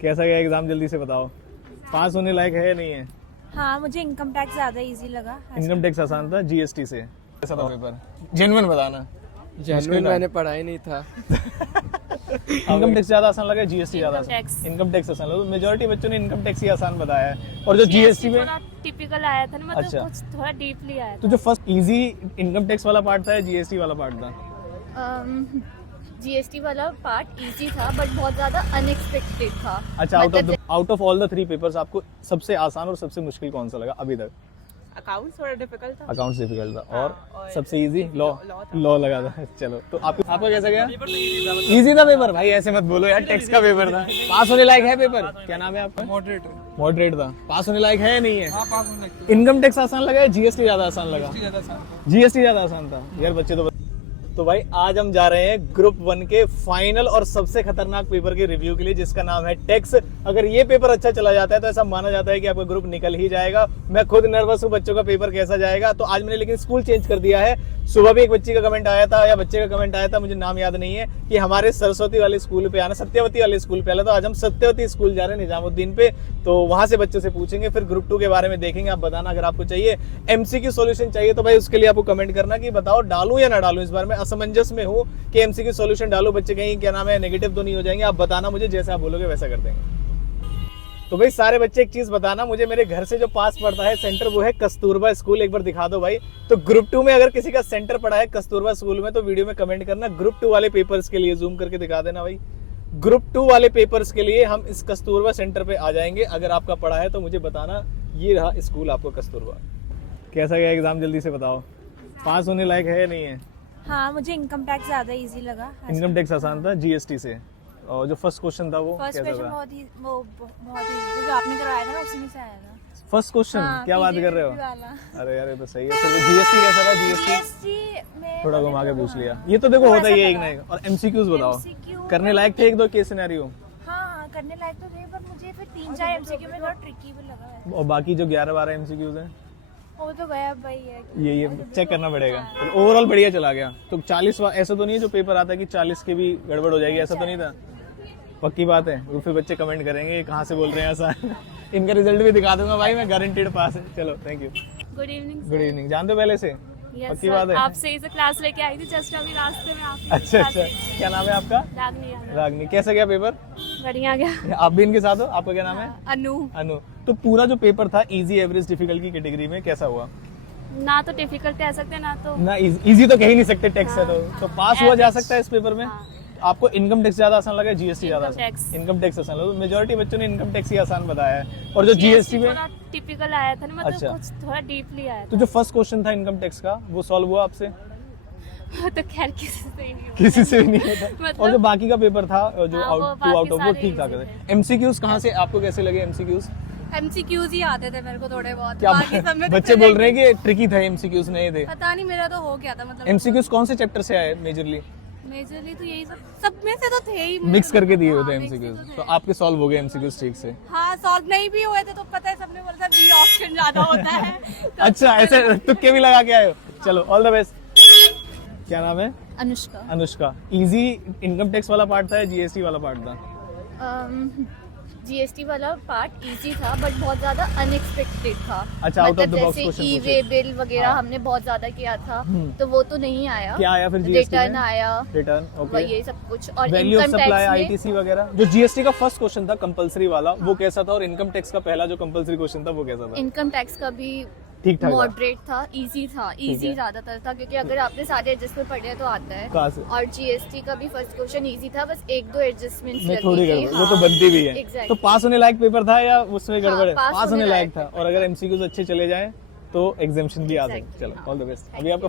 कैसा गया एग्जाम, जल्दी से बताओ। पास होने लायक है या नहीं है? हाँ, मुझे इनकम टैक्स ज्यादा इजी लगा। इनकम टैक्स आसान था जीएसटी से। कैसा था पेपर? जेन्युइन बताना। जेन्युइन मैंने पढ़ा ही नहीं था। इनकम टैक्स ज्यादा आसान लगा, जीएसटी ज्यादा Income tax। आसान? इनकम टैक्स आसान लगा। मेजोरिटी बच्चों ने इनकम टैक्स ही आसान बताया है। और जो जीएसटी में थोड़ा टिपिकल आया था ना, मतलब अच्छा। कुछ थोड़ा डीपली आया तो जो फर्स्ट इजी इनकम टैक्स वाला पार्ट था या जीएसटी वाला पार्ट था? Um, जीएसटी वाला पार्ट इजी था बट बहुत ज्यादा अनएक्सपेक्टेड था। अच्छा, out of all the 3 papers आपको सबसे आसान और सबसे मुश्किल कौन सा लगा अभी तक? अकाउंट्स थोड़ा डिफिकल्ट था। अकाउंट्स डिफिकल्ट था। और और सबसे इजी easy लॉ था। लॉ लगा था। चलो, तो आपका कैसा गया? इजी था पेपर? भाई ऐसे मत बोलो यार, टैक्स का पेपर था। पास होने लायक है पेपर? क्या नाम है आपका? मॉडरेट था। पास होने लायक है या नहीं है? इनकम टैक्स आसान लगा या जीएसटी ज्यादा आसान लगा? जीएसटी ज्यादा आसान था यार। बच्चे तो भाई आज हम जा रहे हैं ग्रुप 1 के फाइनल और सबसे खतरनाक पेपर के रिव्यू के लिए, जिसका नाम है टैक्स। अगर ये पेपर अच्छा चला जाता है तो ऐसा माना जाता है कि आपका ग्रुप निकल ही जाएगा। मैं खुद नर्वस हूँ बच्चों का पेपर कैसा जाएगा। तो आज मैंने लेकिन स्कूल चेंज कर दिया है। सुबह भी एक बच्ची का कमेंट आया था या बच्चे का कमेंट आया था, मुझे नाम याद नहीं है, कि हमारे सरस्वती वाले स्कूल पे आना, सत्यवती वाले स्कूल पे आना। तो आज हम सत्यवती स्कूल जा रहे हैं निजामुद्दीन पे। तो वहां से बच्चों से पूछेंगे, फिर ग्रुप 2 के बारे में देखेंगे। आप बताना अगर आपको चाहिए एमसीक्यू सॉल्यूशन चाहिए तो भाई उसके लिए आपको कमेंट करना कि बताओ डालूं या ना डालूं। इस बार मैं असमंजस में हूँ कि एमसीक्यू सॉल्यूशन डालूं, बच्चे कहीं क्या नाम है नेगेटिव तो नहीं हो जाएंगे। आप बताना मुझे, जैसा आप बोलोगे वैसा कर देंगे। तो भाई सारे बच्चे एक चीज बताना मुझे, मेरे घर से जो पास पड़ता है सेंटर वो है कस्तूरबा स्कूल। एक बार दिखा दो भाई। तो ग्रुप 2 में अगर किसी का सेंटर पड़ा है कस्तूरबा स्कूल में तो वीडियो में कमेंट करना। ग्रुप 2 वाले पेपर्स के लिए जूम करके दिखा देना भाई। ग्रुप 2 वाले पेपर्स के लिए हम इस कस्तूरबा सेंटर पे आ जाएंगे। अगर आपका पड़ा है तो मुझे बताना। ये रहा स्कूल आपको कस्तूरबा। कैसा गया एग्जाम, जल्दी से बताओ। पास होने लायक है या नहीं है? हाँ, मुझे इनकम टैक्स ज्यादा इजी लगा। इनकम टैक्स आसान था जीएसटी से। और जो फर्स्ट क्वेश्चन था वो फर्स्ट कैसा क्वेश्चन था? बहुत ही जो आपने करवाया था ना उसी में से आया था। फर्स्ट क्वेश्चन हाँ, क्या बात कर रहे हो? वाला। अरे यार ये तो सही है। तो जीएसटी कैसा था? जीएसटी जीएसटी में थोड़ा घुमा के पूछ लिया। ये तो देखो होता ही है एक ना एक। और एमसीक्यूज बताओ, MCQ करने लायक थे एक दो केस सिनेरियो? हाँ, करने लायक तो थे पर मुझे फिर 3-4 एमसीक्यू में थोड़ा ट्रिकी भी लगा है। और बाकी जो 11-12 एमसीक्यूज हैं वो तो गया भाई है। ये चेक करना पड़ेगा। तो ओवरऑल बढ़िया चला गया। तो 40 ऐसा तो नहीं है जो पेपर आता है कि 40 की भी गड़बड़ हो जाएगी, ऐसा तो नहीं था? पक्की बात है। वो फिर बच्चे कमेंट करेंगे कहाँ से बोल रहे हैं ऐसा। इनका रिजल्ट भी दिखा दूंगा भाई मैं, गारंटीड पास है। चलो thank you. Good evening. Good evening. जानते हो पहले से? यस पक्की बात है। आपसे ही से क्लास लेके आई थी जस्ट अभी रास्ते में। आप अच्छा अच्छा, क्या नाम है आपका? रागनी रागनी। कैसा गया पेपर? बढ़िया गया। आप भी इनके साथ हो? आपका क्या नाम है? अनु। अनु। तो पूरा जो पेपर था इजी एवरेज डिफिकल्ट की कैटेगरी में कैसा हुआ? ना तो डिफिकल्ट कह सकते ना तो ना इजी तो कह ही नहीं सकते टैक्स है तो पास हुआ जा सकता है इस पेपर में। हाँ। आपको इनकम टैक्स ज्यादा आसान लगा, जीएसटी ज्यादा Income tax। इनकम टैक्स आसान लगा। मेजोरिटी बच्चों ने इनकम टैक्स ही आसान बताया है। और जो जीएसटी में थोड़ा टिपिकल आया था ना, मतलब अच्छा। कुछ थोड़ा डीपली आया तो जो फर्स्ट क्वेश्चन था इनकम टैक्स का वो सॉल्व हुआ आपसे? था। तो खैर किसी से ही नहीं हुआ। किसी से भी नहीं होता। मतलब- और जो बाकी का पेपर था जो हाँ, वो आउट बाकी ऑफ वो सारे ठीक ठाक easy थे। एमसीक्यूज कहाँ से आपको कैसे लगे? एमसीक्यूज एमसीक्यूज ही आते थे मेरे को थोड़े बहुत। क्या बाकी सब में तो बच्चे बोल रहे हैं कि ट्रिकी था, एमसीक्यूज नहीं थे? पता नहीं, मेरा तो हो गया था मतलब। एमसीक्यूज कौन से चैप्टर से आए मेजरली? मेजरली तो यही सब में से तो थे ही। मिक्स करके दिए हुए थे हाँ, mix एमसीक्यूज। तो थे। तो आपके सॉल्व हो गए एमसीक्यूज ठीक से? हाँ, सॉल्व नहीं भी हुए थे तो पता है सबने बोला था बी ऑप्शन ज्यादा होता है। तो अच्छा, ऐसे तुक्के भी लगा के आए हो। चलो ऑल द बेस्ट। क्या नाम है? Anushka. Anushka. Easy income tax वाला पार्ट था या जीएसटी वाला पार्ट था? जीएसटी वाला पार्ट इजी था बट बहुत ज्यादा अनएक्सपेक्टेड था। अच्छा, out of मतलब the box जैसे question ई पूछे। वे बिल वगैरह हाँ। हमने बहुत ज्यादा किया था हम्म। तो वो तो नहीं आया। क्या आया फिर जीएसटी रिटर्न में? आया, रिटर्न ओके। ये सब कुछ। और value of income supply tax में आईटीसी वगैरह। जो जीएसटी का फर्स्ट क्वेश्चन था कंपलसरी वाला वो कैसा था? और इनकम टैक्स का पहला जो कंपलसरी क्वेश्चन था वो कैसा था? इनकम टैक्स का भी ठीक ठाक था? मॉडरेट था, इजी था। है। इजी ज्यादातर था क्योंकि अगर आपने सारे एडजस्टमेंट पढ़े हैं तो आता है। कहाँ से? और जीएसटी का भी फर्स्ट क्वेश्चन इजी था, बस 1-2 एडजस्टमेंट्स मैं लगी थोड़ी थी। गड़बड़, वो तो बनती भी है। Exactly। तो पास होने लायक पेपर था या उसमें गड़बड़ है? पास पास होने होने लायक था। लायक और अगर एमसीक्यूज अच्छे चले जाएं तो एग्जामिनेशन भी आ सकते। Exactly, चलो हाँ। All the best. Thank अभी आपका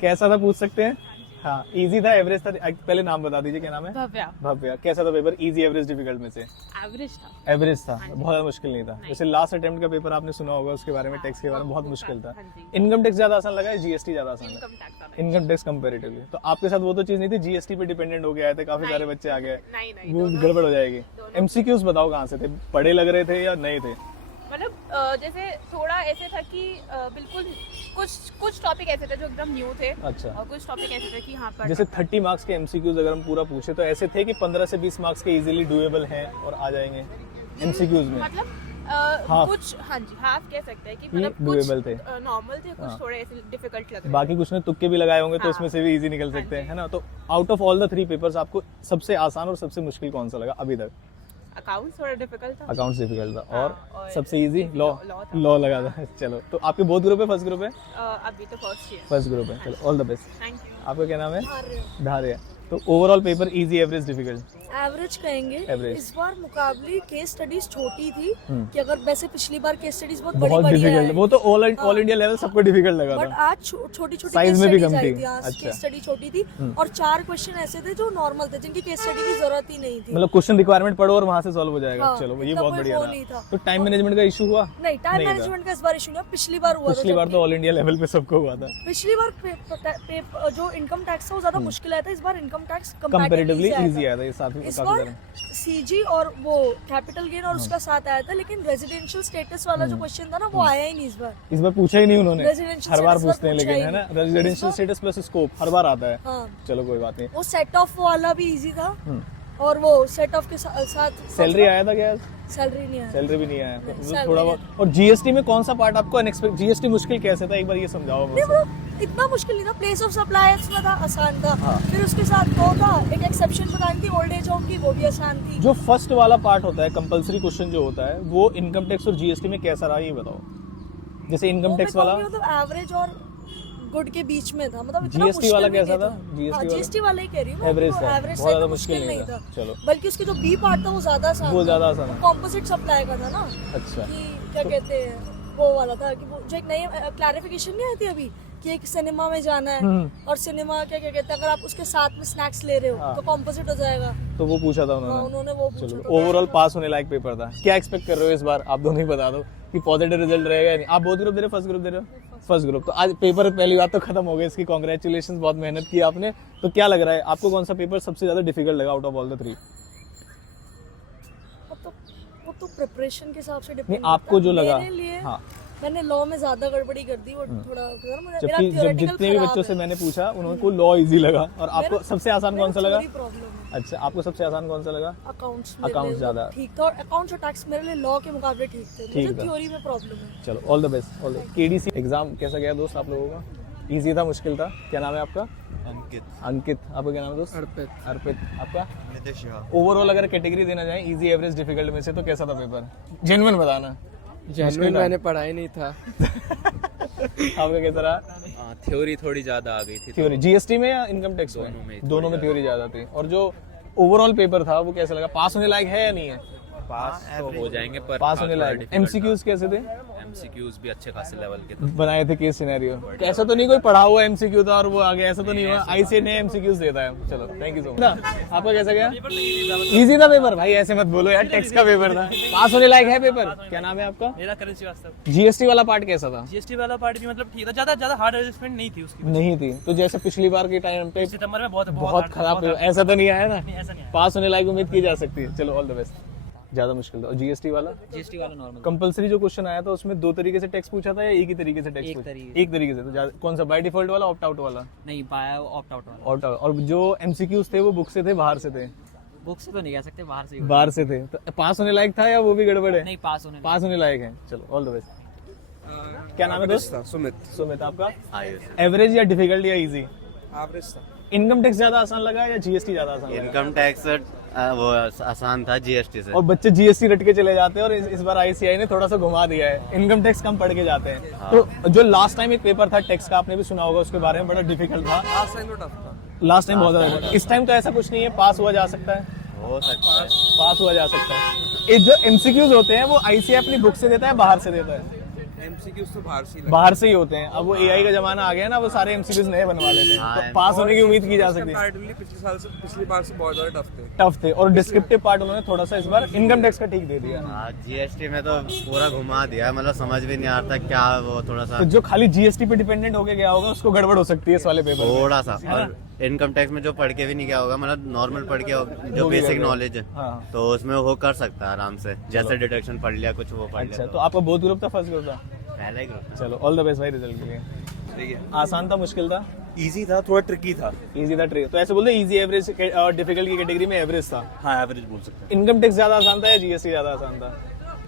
कैसा था पूछ सकते हैं? हाँ, इजी था, एवरेज था? पहले नाम बता दीजिए, क्या नाम है? भव्या। भव्या। कैसा था पेपर? इजी एवरेज डिफिकल्ट में से? एवरेज था। एवरेज था, बहुत ज्यादा मुश्किल नहीं था। जैसे लास्ट अटेम्प्ट का पेपर आपने सुना होगा उसके बारे में, टैक्स के बारे में, बहुत मुश्किल था। इनकम टैक्स ज्यादा आसान लगा है, जीएसटी ज्यादा आसान लगा? इनकम टैक्स था। Income tax comparatively. तो आपके साथ वो तो चीज नहीं थी जीएसटी पे डिपेंडेंट हो गया थे, काफी सारे बच्चे आ गए, नहीं वो गड़बड़ हो जाएगी। एमसीक्यूज बताओ कहाँ से थे? पढ़े लग रहे थे या नहीं थे? मतलब जैसे थोड़ा ऐसे था कि बिल्कुल कुछ टॉपिक ऐसे थे जो एकदम न्यू थे अच्छा। और कुछ टॉपिक ऐसे थे कि हाँ पर जैसे 30 मार्क्स के एमसीक्यूज अगर हम पूरा पूछे तो ऐसे थे कि 15 से 20 मार्क्स के इजीली डुएबल हैं और आ जाएंगे एमसीक्यूज में। मतलब हाफ। कुछ हाँ जी हाफ कह सकते हैं कि कि मतलब doable थे। कुछ नॉर्मल थे हाँ। कुछ थोड़े ऐसे डिफिकल्ट लग रहे बाकी कुछ ने तुक्के भी लगाए होंगे तो हाँ। उसमें से भी इजी निकल सकते हैं, है ना। तो out of all the 3 papers आपको सबसे आसान और सबसे मुश्किल कौन सा लगा अभी तक? अकाउंट्स थोड़ा डिफिकल्ट था। अकाउंट्स डिफिकल्ट था हाँ, और और सबसे इजी लॉ law था। लॉ लगा था। चलो तो आपके बहुत ग्रुप है, फर्स्ट ग्रुप है? अभी तो फर्स्ट ईयर। फर्स्ट ग्रुप है। चलो all the best. Thank you. आपका क्या नाम है? धार्य। तो overall paper easy, average, difficult? Average कहेंगे। Average। इस बार मुकाबले केस स्टडीज छोटी थी हम्म। कि अगर वैसे पिछली बार केस स्टडीज बहुत बहुत बड़ी डिफिकल्ट, वो तो ऑल इंडिया लेवल सबको डिफिकल्ट लगा बट था। आज छोटी छोटी Size में भी कम थी। अच्छा। केस स्टडी छोटी थी हम्म। और 4 क्वेश्चन ऐसे थे जो नॉर्मल थे जिनकी केस स्टडी की जरूरत ही नहीं थी। मतलब क्वेश्चन रिक्वायरमेंट पढ़ो और वहां से सॉल्व हो जाएगा। हाँ, चलो ये इतना बहुत कोई बढ़िया वो नहीं था। था। तो टाइम मैनेजमेंट का इशू हुआ? नहीं, टाइम नहीं था। मैनेजमेंट का इस बार इशू नहीं, पिछली बार हुआ था। पिछली बार जबकि तो ऑल इंडिया लेवल पे सबको हुआ था। पिछली बार जो इनकम टैक्स था वो ज्यादा मुश्किल आया था। इस बार इनकम टैक्स कंपैरेटिवली इजी आया था ये काफी इस काफी बार ज्यादा। सीजी और वो कैपिटल गेन और उसका साथ आया था, लेकिन रेजिडेंशियल स्टेटस वाला जो क्वेश्चन था ना वो आया ही नहीं इस बार। इस बार पूछा ही नहीं उन्होंने। Residential हर बार status पूछते हैं पूछा लेकिन ही है ना, नहीं। रेजिडेंशियल इस स्टेटस प्लस स्कोप हर बार आता है। हाँ, चलो कोई बात नहीं। वो सेट ऑफ वाला भी इजी था हम्म। और वो सेट ऑफ के साथ सैलरी आया था क्या? सैलरी नहीं आया। सैलरी भी नहीं आया तो salary थोड़ा नहीं बहुत। और जीएसटी में कौन सा पार्ट आपको अनएक्सपेक्ट? जीएसटी मुश्किल कैसे था एक बार ये समझाओ नहीं, मुझे। वो इतना मुश्किल नहीं था। प्लेस ऑफ सप्लायर्स में था, आसान था। हाँ। फिर उसके साथ वो था, एक एक्सेप्शन बतानी थी ओल्ड एज होम की, वो भी आसान थी। जो फर्स्ट वाला पार्ट होता है कंपलसरी क्वेश्चन जो होता है वो इनकम टैक्स और जीएसटी में कैसा रहा ये बताओ। जैसे इनकम टैक्स वाला मतलब एवरेज और गुड के बीच में था। मतलब इतना जीएसटी वाला मुश्किल भी कैसा नहीं था? जीएसटी वाला ही कह रही हूँ मैं। एवरेज था, एवरेज बहुत ज्यादा मुश्किल नहीं था। चलो बल्कि उसके जो बी पार्ट था वो ज्यादा आसान वो था। ज्यादा आसान है। कॉम्पोजिट सप्लाई का था ना, अच्छा कि क्या कहते हैं वो वाला था कि वो जो एक नई क्लैरिफिकेशन नहीं आई थी अभी कि एक सिनेमा में जाना है और सिनेमा क्या क्या कहते हैं अगर आप उसके साथ में स्नैक्स ले रहे हो हाँ। तो कॉम्पोजिट हो जाएगा। तो वो पूछा था हाँ, उन्होंने वो पूछा चलो था। ओवरऑल पास होने लायक पेपर था। क्या एक्सपेक्ट कर रहे हो इस बार? आप दोनों ही बता दो कि पॉजिटिव रिजल्ट रहेगा या नहीं। आप बहुत ग्रुप दे रहे हो, फर्स्ट ग्रुप दे रहे हो? First group. तो आज पेपर पहली बात तो खत्म हो गया इसकी, कांग्रेचुलेशंस, बहुत मेहनत की आपने। तो क्या लग रहा है आपको, कौन सा पेपर सबसे ज्यादा डिफिकल्ट लगा आउट ऑफ ऑल द 3? वो तो प्रिपरेशन के हिसाब से नहीं डिपेंड आपको जो लगा। मेरे लिए हाँ मैंने लॉ में ज्यादा गड़बड़ी कर दी। वो थोड़ा मेरा जबकि जब theoretical जितने भी खराब बच्चों से है। मैंने पूछा उन्होंने को लॉ इजी लगा। और आपको मेरा- सबसे आसान कौन सा लगा? प्रॉब्लम है अच्छा आपको सबसे आसान कौन सा लगा? अकाउंट्स Accounts ज्यादा। ठीक था और अकाउंट्स और टैक्स मेरे लिए लॉ के मुकाबले ठीक थे। ठीक मुझे था। थ्योरी में प्रॉब्लम है। चलो all the best. All KDC exam कैसा गया दोस्त आप लोगों का? इजी था, मुश्किल था? क्या नाम है आपका? अंकित। अंकित। आपका क्या नाम है दोस्त? अर्पित। अर्पित। आपका? नितेश ओवरऑल अगर कैटेगरी देना चाहे इजी, एवरेज, डिफिकल्ट में से तो कैसा था पेपर? जेन्युइन बताना। जेन्युइन मैंने पढ़ा ही नहीं था। आपका कैसा रहा? थ्योरी थोड़ी ज्यादा आ गई थी। थ्योरी जीएसटी में या इनकम टैक्स में? दोनों में थ्योरी ज्यादा थी। और जो ओवरऑल पेपर था वो कैसा लगा? पास होने लायक है या नहीं है? पास तो हो जाएंगे पर पास होने लायक। एमसीक्यूज कैसे थे? एमसीक्यूज भी अच्छे खासे लेवल के थे। बनाए थे केस सिनेरियो। ऐसा तो नहीं कोई पढ़ा हुआ एमसीक्यू था और वो आगे, ऐसा तो नहीं हुआ? आईसीए ने एमसीक्यूज देता है। चलो थैंक यू सो मच। आपका कैसा गया? इजी था पेपर? भाई ऐसे मत बोलो यार, टैक्स का पेपर था। पास होने लायक है पेपर? क्या नाम है आपका? मेरा करण श्रीवास्तव। जीएसटी वाला पार्ट कैसा था? जीएसटी वाला पार्ट भी मतलब ठीक था, ज्यादा हार्ड एडजस्टमेंट नहीं थी उसकी। नहीं थी तो जैसे पिछली बार के टाइम पे सितंबर में बहुत बहुत खराब पेपर, ऐसा तो नहीं आया ना? नहीं, ऐसा नहीं आया। पास होने लायक उम्मीद की जा सकती है। चलो ऑल द बेस्ट। ज्यादा मुश्किल था। और जीएसटी वाला? जीएसटी वाला नॉर्मल। कंपलसरी जो क्वेश्चन आया था उसमें 2 तरीके से टैक्स पूछा था या एक ही तरीके से टैक्स? एक पूछा? तरीके। एक तरीके से। तो कौन सा, बाय डिफॉल्ट वाला, ऑप्ट आउट वाला? नहीं पाया ऑप्ट आउट वाला। Opt out. और जो एमसीक्यूज थे वो बुक से थे बाहर से थे? बुक से तो नहीं कह सकते, बाहर से ही। बाहर से थे। तो पास होने लायक था या वो भी गड़बड़ है? नहीं पास होने पास होने लायक है। चलो ऑल द बेस्ट। क्या नाम है दोस्त? सुमित। सुमित। आपका? एवरेज या डिफिकल्ट या इजी? एवरेज था। इनकम टैक्स ज्यादा आसान लगा या जीएसटी ज्यादा आसान लगा? इनकम टैक्स वो आसान था जीएसटी से। और बच्चे जीएसटी रट के चले जाते हैं और इस बार आईसीआई ने थोड़ा सा घुमा दिया है, इनकम टैक्स कम पढ़ के जाते हैं। तो जो लास्ट टाइम एक पेपर था टैक्स का, आपने भी सुना होगा, उसके बारे में बड़ा डिफिकल्ट था। लास्ट टाइम तो टफ था। लास्ट टाइम बहुत ज्यादा। इस टाइम तो ऐसा कुछ नहीं है, पास हुआ जा सकता है। हो सकता है। पास हुआ जा सकता है। ये जो एमसीक्यूज होते हैं वो आईसीआई अपनी बुक से देता है, बाहर से देता है? एमसीक्यूज तो बाहर से ही होते हैं। अब वो एआई का जमाना आ गया ना, वो सारे एमसीक्यूज नए बनवा लेते हैं। तो पास होने की उम्मीद की जा सकती है। कंपैरेटिवली पिछली बार से बहुत ज्यादा टफ थे। टफ थे। और डिस्क्रिप्टिव पार्ट उन्होंने थोड़ा सा इस बार इनकम टैक्स का ठीक दे दिया। हाँ जीएसटी में तो पूरा घुमा दिया, मतलब समझ भी नहीं आता क्या वो थोड़ा सा तो जो खाली जीएसटी पे डिपेंडेंट होके गया होगा उसको गड़बड़ हो सकती है इस वाले पेपर में। थोड़ा सा। है ना? और इनकम टैक्स में जो पढ़ के भी नहीं गया होगा, मतलब नॉर्मल पढ़ के जो वो भी बेसिक कर गया। नॉलेज है हाँ। तो उसमें वो कर सकता है आराम से, जैसे डिडक्शन पढ़ लिया कुछ वो पढ़ अच्छा, लिया तो आपका बोथ ग्रुप था फर्स्ट ग्रुप था? पहला ही ग्रुप। चलो ऑल द बेस्ट भाई रिजल्ट के लिए। ठीक है, आसान था मुश्किल था? इजी था, थोड़ा ट्रिकी था। इजी था ट्रिक, तो ऐसे बोलते इजी एवरेज और डिफिकल्ट की कैटेगरी में एवरेज था। हाँ, एवरेज बोल सकते हैं। इनकम टैक्स ज्यादा आसान था या जीएसटी ज्यादा आसान था?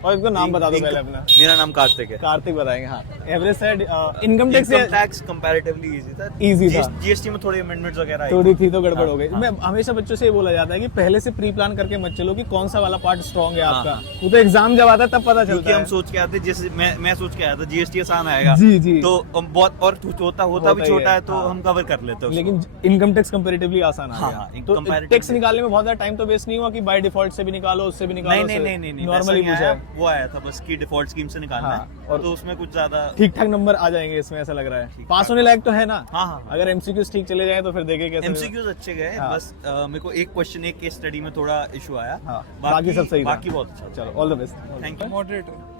और इनको नाम बता दो पहले अपना। मेरा नाम कार्तिक है। कार्तिक बताएंगे। हाँ, एवरेज है income tax tax comparatively easy था। Easy था। जीएसटी में थोड़ी अमेंडमेंट्स वगैरह आई। थोड़ी थी तो गड़बड़ हो गई। मैं हमेशा बच्चों से ये बोला जाता है कि पहले से प्री प्लान करके मत चलो कि कौन सा वाला पार्ट स्ट्रॉन्ग है आपका। वो तो एग्जाम जब आता है तब पता क्योंकि चलता हम है। सोच के आते, जैसे मैं सोच के आया था जीएसटी आसान आएगा, जी जी। तो बहुत और होता भी ही छोटा है, है तो हाँ। हम कवर कर लेते हैं उसको। लेकिन इनकम टैक्स कंपैरेटिवली आसान आ हाँ, गया। हाँ, तो comparatively। टैक्स निकालने में बहुत ज्यादा टाइम तो वेस्ट नहीं हुआ कि बाय डिफॉल्ट से भी निकालो, उससे भी निकालो। नहीं, वैसा नॉर्मली नहीं पूछा आया, है। वो आया था बस कि डिफॉल्ट स्कीम से निकालना हाँ, है, और तो उसमें कुछ ज्यादा ठीक ठाक नंबर आ जाएंगे इसमें, ऐसा लग रहा है। पास होने लायक तो है ना? हाँ। अगर एमसीक्यूज ठीक चले जाए तो फिर देखें कैसे। एमसीक्यूज अच्छे गए, हाँ। बस मेरे को एक क्वेश्चन, एक केस स्टडी में थोड़ा इशू आया। हाँ, बाकी सब सही था। बाकी बहुत अच्छा। चलो all the best. Thank you.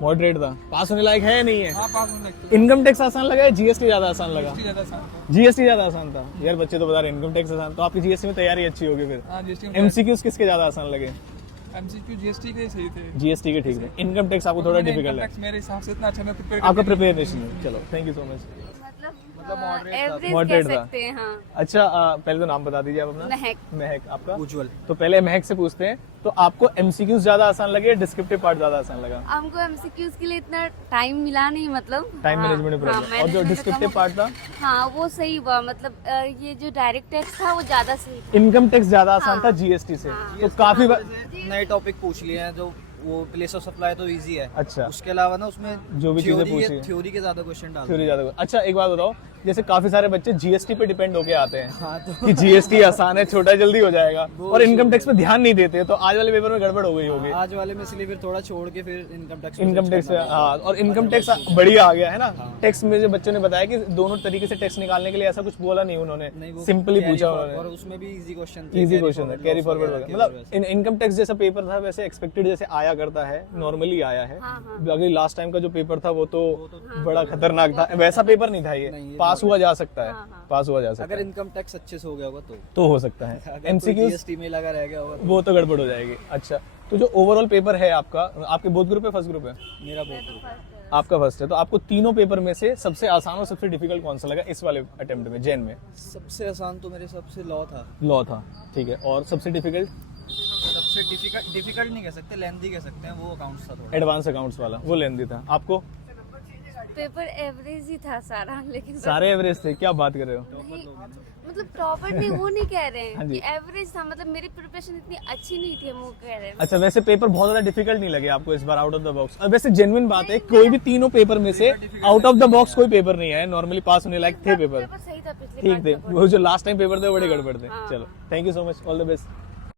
Moderate था, पास होने लायक है या नहीं है? हाँ, पास होने लगता इनकम टैक्स आसान लगा है, जीएसटी ज्यादा आसान लगा? है, ज्यादा आसान था। जीएसटी ज्यादा आसान था यार, बच्चे तो बता रहे इनकम टैक्स आसान, तो आपकी जीएसटी में तैयारी अच्छी होगी फिर। हाँ, जीएसटी एमसीक्यूज किसके ज्यादा आसान लगे? एमसीक्यू जीएसटी के सही थे। जीएसटी के ठीक है, इनकम टैक्स आपको थोड़ा डिफिकल्ट है, मेरे हिसाब से इतना अच्छा नहीं प्रिपेयर। आपका प्रिपेयरेशन है। चलो thank you so much. Average Moderate कह था। सकते हैं। हाँ, अच्छा पहले तो नाम बता दीजिए आप अपना। महक। महक, आपका? उज्जवल। तो पहले महक से पूछते हैं, तो आपको एमसीक्यूज ज्यादा आसान लगे या डिस्क्रिप्टिव पार्ट ज्यादा आसान लगा? हमको एमसीक्यूज के लिए इतना टाइम मिला नहीं, मतलब टाइम हाँ, मैनेजमेंट में हाँ, प्रॉब्लम। और जो management डिस्क्रिप्टिव का पार्ट था? हाँ वो सही हुआ, मतलब ये जो डायरेक्ट टैक्स था वो ज्यादा सही था। इनकम टैक्स ज्यादा आसान हाँ। था जीएसटी से, हाँ। तो काफी नए टॉपिक पूछ लिए हैं, जो वो प्लेस ऑफ सप्लाई तो इजी है। अच्छा, उसके अलावा ना उसमें जो भी चीजें पूछी है। थ्योरी के ज्यादा क्वेश्चन डाल थ्योरी ज्यादा। अच्छा एक बात बताओ, जैसे काफी सारे बच्चे जीएसटी पे डिपेंड होके आते हैं हाँ, तो कि जीएसटी आसान है, छोटा जल्दी हो जाएगा, और इनकम टैक्स पे ध्यान नहीं देते, तो आज वाले पेपर में गड़बड़ हो गई होगी। आज वाले में इसलिए फिर थोड़ा छोड़ के फिर इनकम टैक्स हाँ, और इनकम टैक्स बढ़िया आ गया है ना। टैक्स में जो बच्चों ने बताया कि दोनों तरीके से टैक्स निकालने के लिए ऐसा कुछ बोला नहीं उन्होंने, सिंपली पूछा और उन्होंने। उसमें भी इजी क्वेश्चन इजी क्वेश्चन है, कैरी फॉरवर्ड वगैरह। मतलब इनकम टैक्स जैसा पेपर था वैसे एक्सपेक्टेड जैसे आया करता है, नॉर्मली आया है। बाकी लास्ट टाइम का जो पेपर था वो तो बड़ा खतरनाक था, वैसा पेपर नहीं था ये। पास हुआ जा सकता है, पास हुआ जा सकता अगर है, इनकम टैक्स अच्छे से हो गया होगा तो हो सकता है। एमसीक्यूज जीएसटी में लगा रह गया होगा वो तो गड़बड़ हो जाएगी। अच्छा, तो जो ओवरऑल पेपर है आपका, आपके बोथ ग्रुप है, फर्स्ट ग्रुप है? मेरा बहुत आपका फर्स्ट है, तो आपको तीनों पेपर में से सबसे आसान और सबसे डिफिकल्ट कौन सा लगा इस वाले अटेम्प्ट में, जैन में? सबसे आसान तो मेरे सबसे लॉ था। लॉ था, ठीक है। और सबसे डिफिकल्ट? सबसे डिफिकल्ट नहीं कह सकते, लेंथी कह सकते हैं, वो अकाउंट्स था थोड़ा। एडवांस अकाउंट्स वाला, वो लेंदी था। आपको? पेपर एवरेज ही था सारा, लेकिन सारे एवरेज थे, क्या बात कर रहे हो? नहीं, मतलब टॉपर नहीं, वो नहीं कह रहे हाँ हैं जी। कि एवरेज था, मतलब मेरी प्रिपरेशन इतनी अच्छी नहीं थी, हम वो कह रहे हैं। अच्छा, वैसे पेपर बहुत ज्यादा डिफिकल्ट नहीं लगे आपको इस बार आउट ऑफ द बॉक्स? और वैसे जेन्युइन बात है, कोई भी तीनों पेपर में से आउट ऑफ द बॉक्स कोई पेपर नहीं है, नॉर्मली पास होने लायक थे पेपर, पेपर सही था पिछले ठीक थे। बार वो जो लास्ट टाइम पेपर थे वो बड़े गड़बड़ थे। हाँ। चलो thank you so much, all the best.